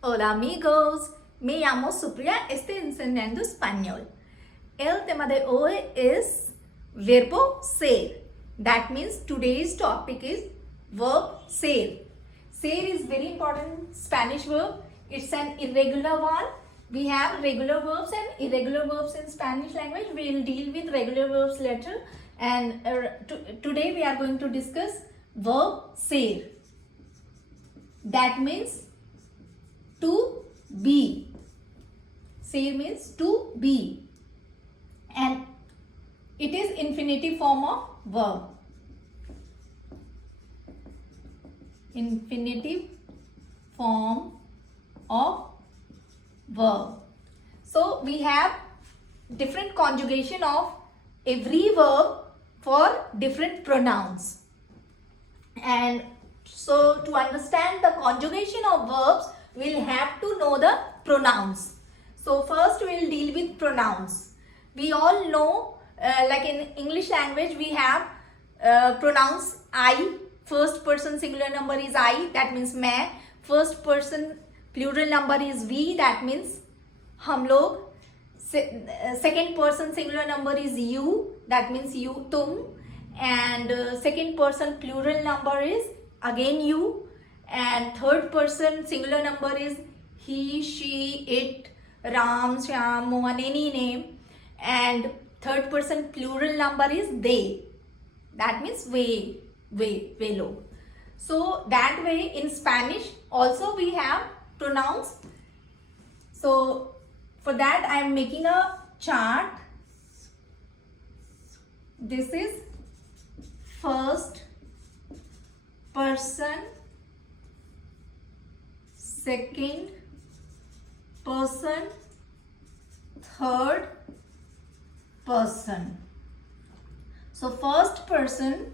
Hola amigos, me llamo Supriya, estoy enseñando español. El tema de hoy es Verbo Ser. That means today's topic is Verb Ser. Ser is very important Spanish verb. It's an irregular one. We have regular verbs and irregular verbs in Spanish language. We will deal with regular verbs later. And today we are going to discuss Verb Ser. That means to be. Say means to be, and it is infinitive form of verb. Infinitive form of verb. So we have different conjugation of every verb for different pronouns. And so to understand the conjugation of verbs, we'll have to know the pronouns. So first we'll deal with pronouns. We all know like in English language we have pronouns I. First person singular number is I, that means मैं. First person plural number is we, that means हम लोग. Second person singular number is you, that means you, तुम. And second person plural number is again you. And third person singular number is he, she, it, Ram, Shyam, Mohan, any name. And third person plural number is they. That means velo. So that way in Spanish also we have pronouns. So for that I am making a chart. This is first person, second person, third person. So first person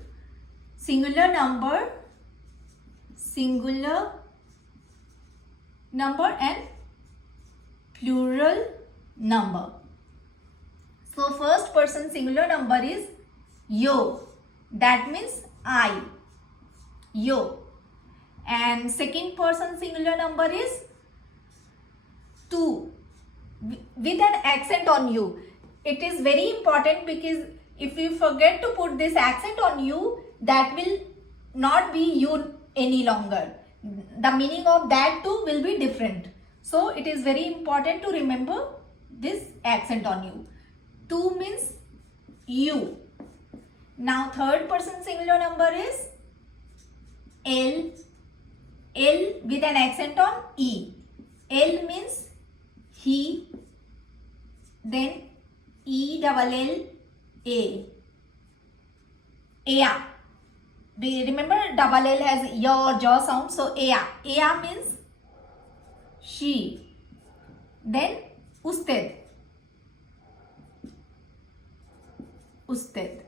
singular number and plural number. So first person singular number is yo, that means I, yo. And second person singular number is tu, with an accent on you. It is very important because if you forget to put this accent on you, that will not be you any longer. The meaning of that too will be different. So it is very important to remember this accent on you. Tu means you. Now third person singular number is L. L with an accent on E. L means he. Then E double L A. Ea. Do you remember double L has ya or jaw sound? So Ea. Ea means she. Then usted. Usted.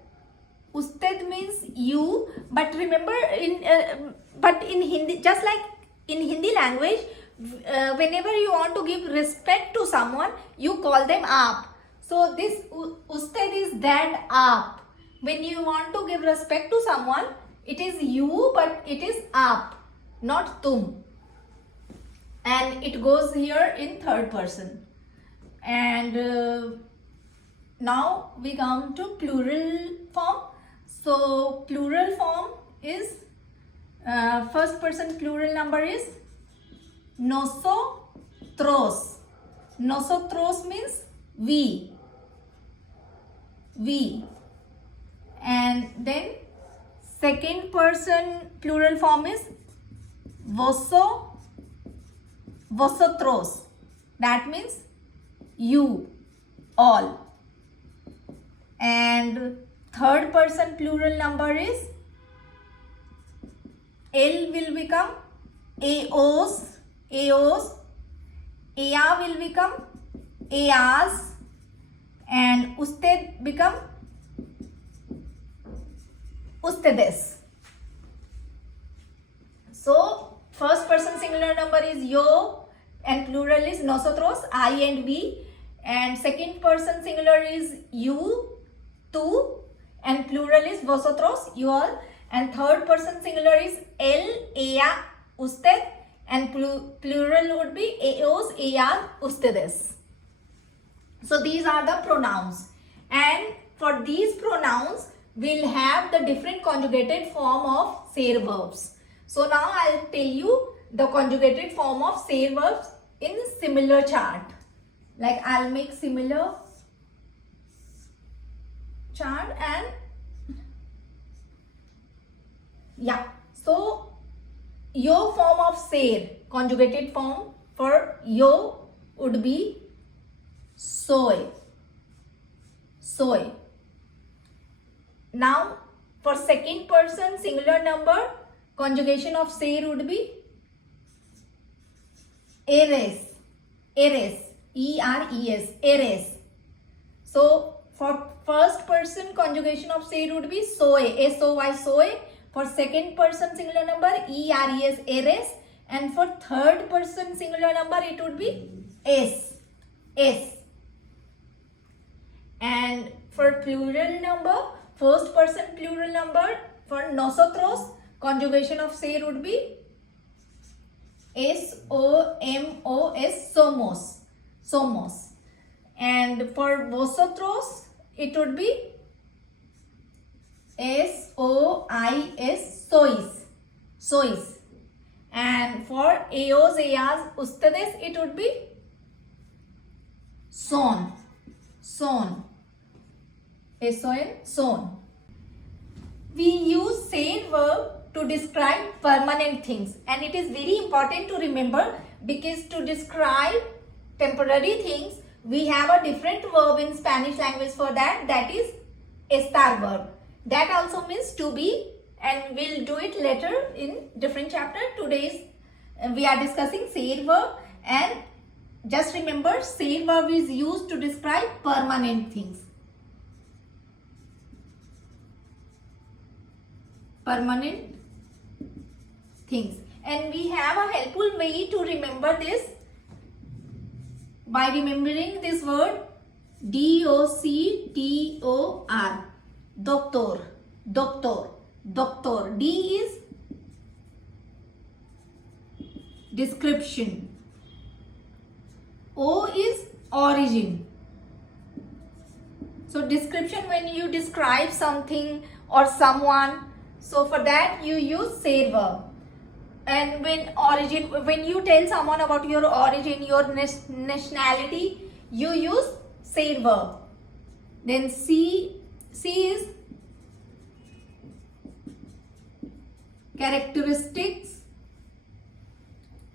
Usted means you, but remember in Hindi, just like in Hindi language, whenever you want to give respect to someone, you call them aap. So this usted is that aap. When you want to give respect to someone, it is you, but it is aap, not tum. And it goes here in third person. And now we come to plural form. So plural form is first person plural number is nosotros. Nosotros means we. And then second person plural form is vosotros. That means you, all. And third person plural number is L will become eos. Ea will become eas. And usted become ustedes. So first person singular number is yo and plural is nosotros, I and we. And second person singular is you, tú, and plural is vosotros, you all. And third person singular is él, ella, usted. and plural would be ellos, ellas, ustedes. So these are the pronouns, and for these pronouns we'll have the different conjugated form of ser verbs. So now I'll tell you the conjugated form of ser verbs in similar chart. Like I'll make similar chart and yeah. So your form of ser, conjugated form for yo would be soy. Soy. Now for second person singular number, conjugation of ser would be eres. Eres. E-R-E-S. Eres. So for first person conjugation of ser would be soy. S-O-Y. Soy. For second person singular number, E-R-E-S. Eres. And for third person singular number, it would be es. Es. And for plural number, first person plural number, for nosotros, conjugation of ser would be S-O-M-O-S. Somos. Somos. And for vosotros, it would be S-O-I-S. Sois. Sois. And for ellos, ellas, ustedes, it would be son. Son. S-O-N. Son. We use ser verb to describe permanent things, and it is very important to remember, because to describe temporary things we have a different verb in Spanish language for that, that is estar verb. That also means to be, and we'll do it later in different chapter. Today's we are discussing ser verb, and just remember ser verb is used to describe permanent things. Permanent things. And we have a helpful way to remember this by remembering this word D-O-C-T-O-R. Doctor. Doctor. Doctor. D is description. O is origin. So description, when you describe something or someone, so for that you use ser verb. And when origin, when you tell someone about your origin, your nationality, you use ser verb. Then C is characteristics,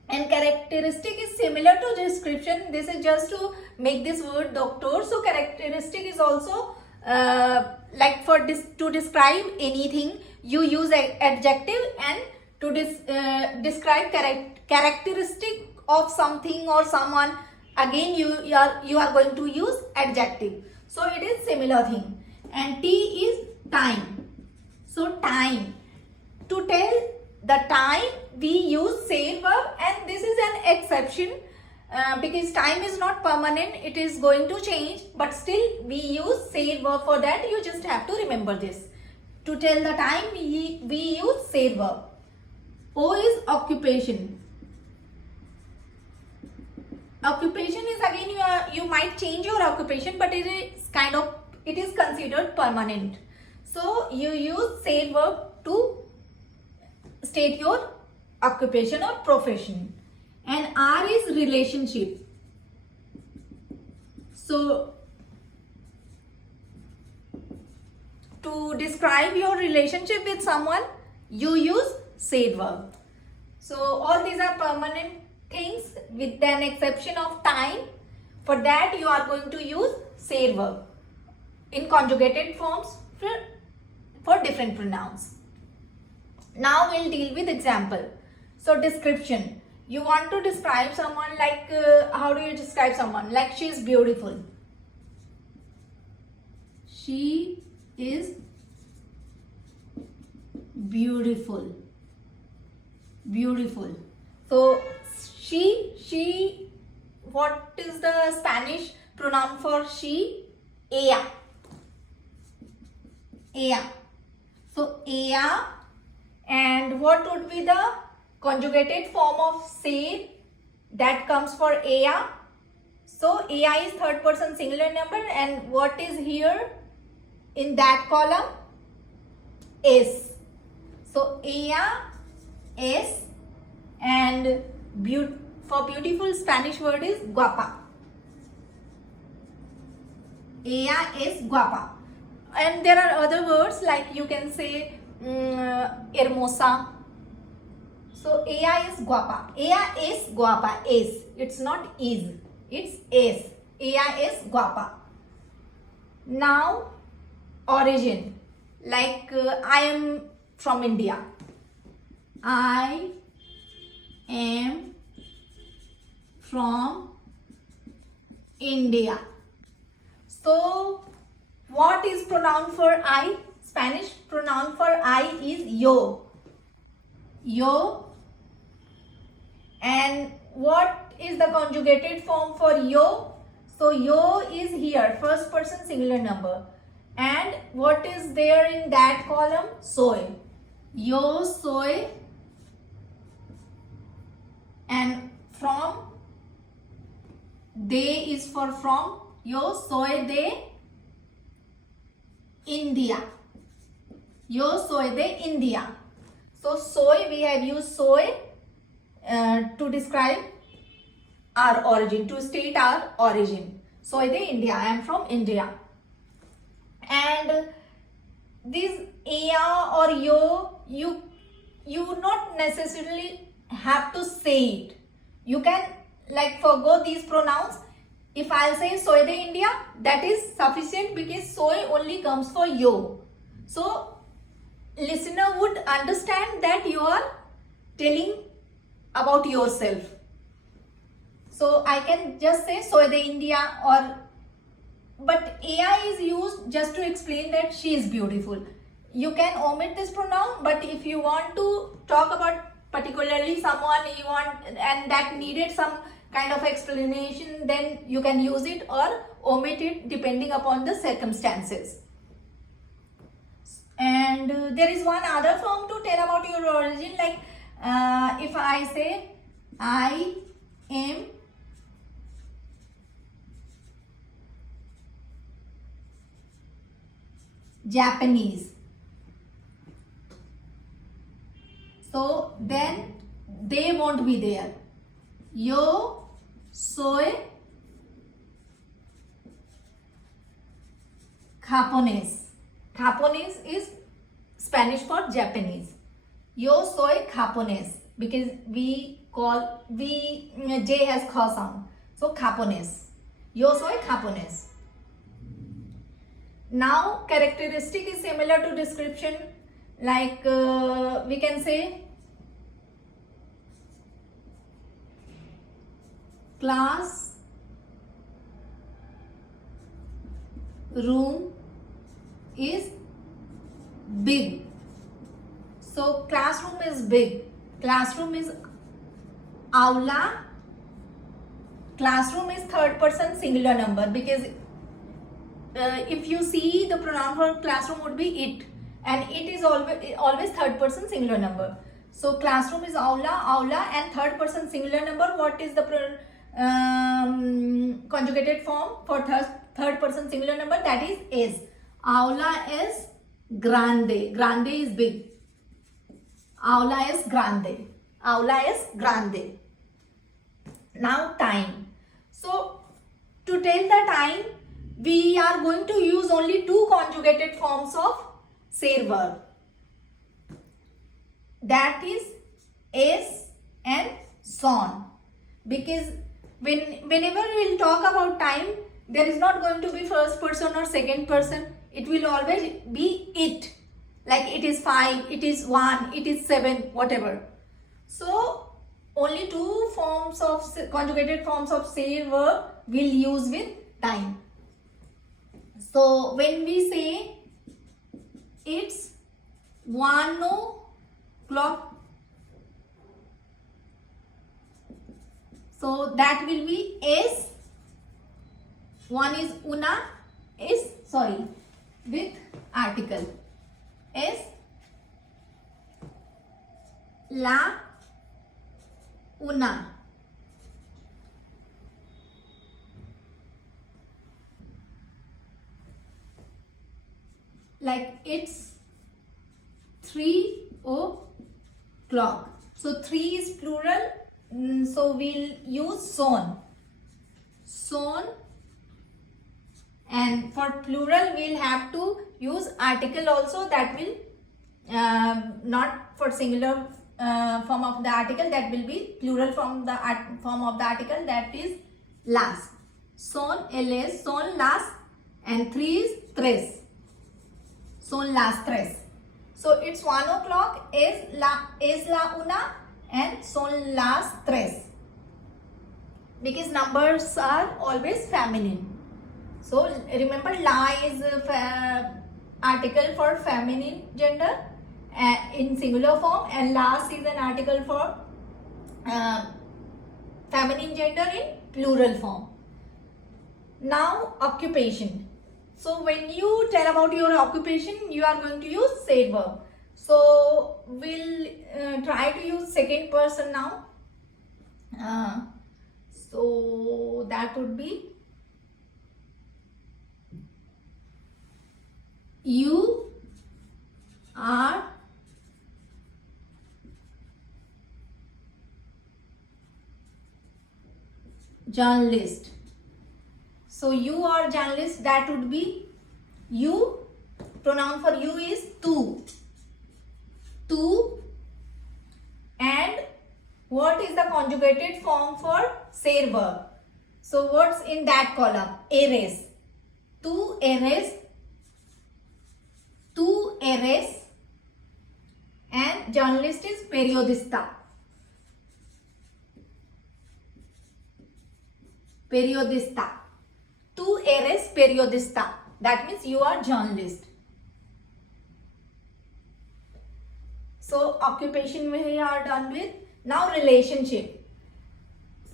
and characteristic is similar to description. This is just to make this word doctor. So characteristic is also like for to describe anything you use adjective, and to describe characteristic of something or someone, again you are going to use adjective. So it is similar thing. And T is time. So time, to tell the time we use ser verb, and this is an exception because time is not permanent, it is going to change, but still we use ser verb for that. You just have to remember this. To tell the time we use ser verb. O is occupation. Occupation is, again you might change your occupation, but it is considered permanent. So you use ser verb to state your occupation or profession. And R is relationship. So to describe your relationship with someone, you use ser verb. So all these are permanent things with an exception of time. For that you are going to use ser verb in conjugated forms for different pronouns. Now we'll deal with example. So description. You want to describe someone, like how do you describe someone? Like she is beautiful. She is beautiful. Beautiful. So she, what is the Spanish pronoun for she? Ella. Ella. So ella. And what would be the conjugated form of ser, that comes for ea. So ea is third person singular number, and what is here in that column? Es. So ea, es, and for beautiful Spanish word is guapa. Ella es guapa. And there are other words like you can say hermosa. So ella es guapa. Ella es guapa. Es. It's not is. It's es. Ella es guapa. Now origin. Like I am from India. I am from India. So what is pronoun for I? Spanish pronoun for I is yo. Yo. And what is the conjugated form for yo? So yo is here, first person singular number. And what is there in that column? Soy. Yo soy. And from, de is for from. Yo soy de India. Yo soy de India. So soy, we have used soy to describe our origin, to state our origin. Soy de India, I am from India. And this ea or yo, you not necessarily have to say it. You can like forgo these pronouns. If I'll say soy de India, that is sufficient because soy only comes for yo. So listener would understand that you are telling about yourself. So I can just say soy de India, or but AI is used just to explain that she is beautiful. You can omit this pronoun, but if you want to talk about particularly someone you want and that needed some kind of explanation, then you can use it or omit it depending upon the circumstances. And there is one other form to tell about your origin, like if I say I am Japanese, so then they won't be there. Yo soy japonés. Japonés is Spanish for Japanese. Yo soy japonés because J has kha sound. So japonés. Yo soy japonés. Now characteristic is similar to description, like we can say class room is big. So classroom is big. Classroom is aula. Classroom is third person singular number because if you see the pronoun for classroom would be it, and it is always third person singular number. So classroom is aula, and third person singular number. What is the conjugated form for third person singular number? That is. Aula is grande. Grande is big. Aula is grande. Aula is grande. Now time. So to tell the time, we are going to use only two conjugated forms of ser verb. That is es and son. Because whenever we will talk about time, there is not going to be first person or second person. It will always be it. Like it is 5, it is 1, it is 7, whatever. So only two forms of conjugated forms of ser verb we'll use with time. So when we say it's 1 o'clock, so that will be es. One is una, with article. Es la una. Like it's 3 o'clock. So 3 is plural. So we'll use son. Son. And for plural we'll have to use article also, that will not for singular form of the article, that will be plural form of the article, that is las. Son, ls, son las, and 3 is tres. Son las tres. So it's 1 o'clock, es la una, and son las tres. Because numbers are always feminine. So remember, la is article for feminine gender in singular form, and las is an article for feminine gender in plural form. Now occupation. So when you tell about your occupation, you are going to use said verb. So we'll try to use second person now. So that would be you are journalist. So you are journalist, that would be you. Pronoun for you is tu. Tu. And what is the conjugated form for ser verb? So what's in that column? Eres. Tu eres. Tu eres. And journalist is periodista. Periodista. Tu eres periodista. That means you are journalist. So occupation we are done with. Now relationship.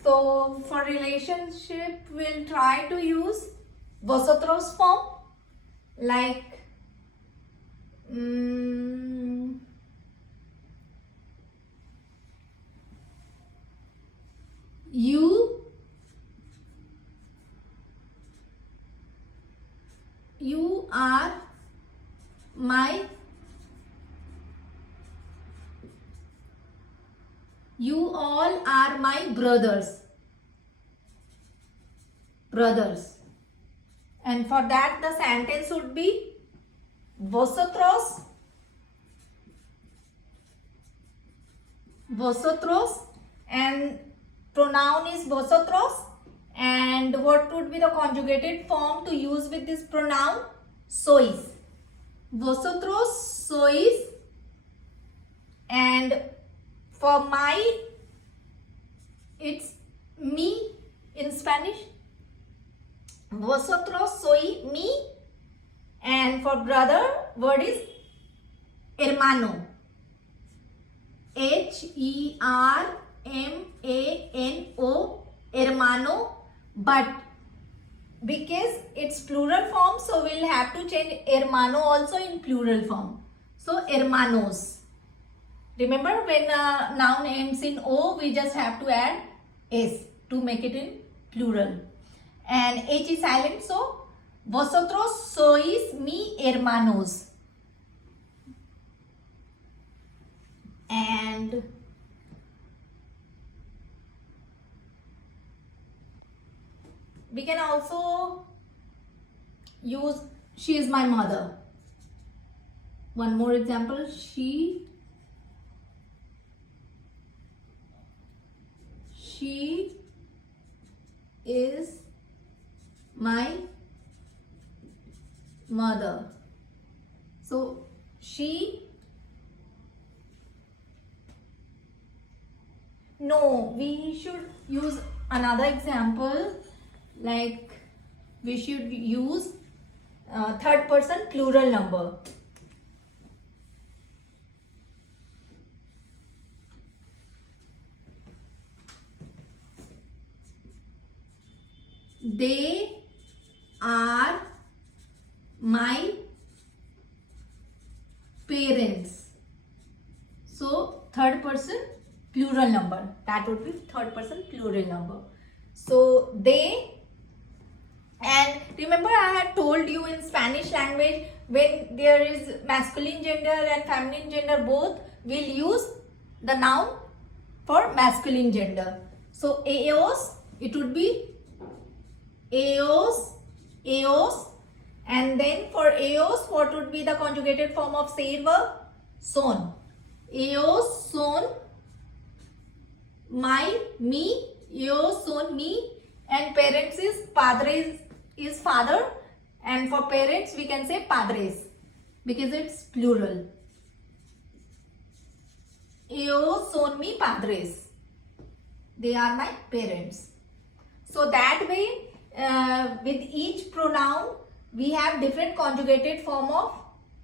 So for relationship we'll try to use vosotros form, like you are my, you all are my brothers. And for that the sentence would be vosotros and pronoun is vosotros. And what would be the conjugated form to use with this pronoun? Sois. Vosotros sois. And for my, it's me in Spanish. Vosotros soy mi. And for brother, word is hermano. Hermano. Hermano. But because it's plural form, so we'll have to change hermano also in plural form. So hermanos. Remember, when a noun ends in O, we just have to add S to make it in plural. And H is silent, so vosotros sois mi hermanos. And we can also use she is my mother. One more example, she is my mother. So she, no, we should use another example, like we should use third person plural number. They are my parents. So third person plural number, that would be plural number. So they, and remember I had told you in Spanish language, when there is masculine gender and feminine gender both, we'll use the noun for masculine gender. So ellos, it would be ellos, ellos. And then for ellos, what would be the conjugated form of ser verb? Son. Ellos son my, me, ellos son me, and parents is padres is father, and for parents we can say padres because it's plural. Ellos son mi padres. They are my parents. So that way, with each pronoun, we have different conjugated form of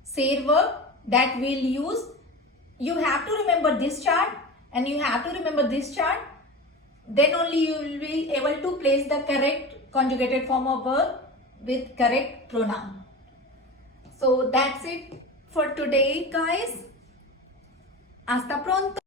ser verb that we'll use. You have to remember this chart and you have to remember this chart. Then only you will be able to place the correct conjugated form of verb with correct pronoun. So that's it for today, guys. Hasta pronto.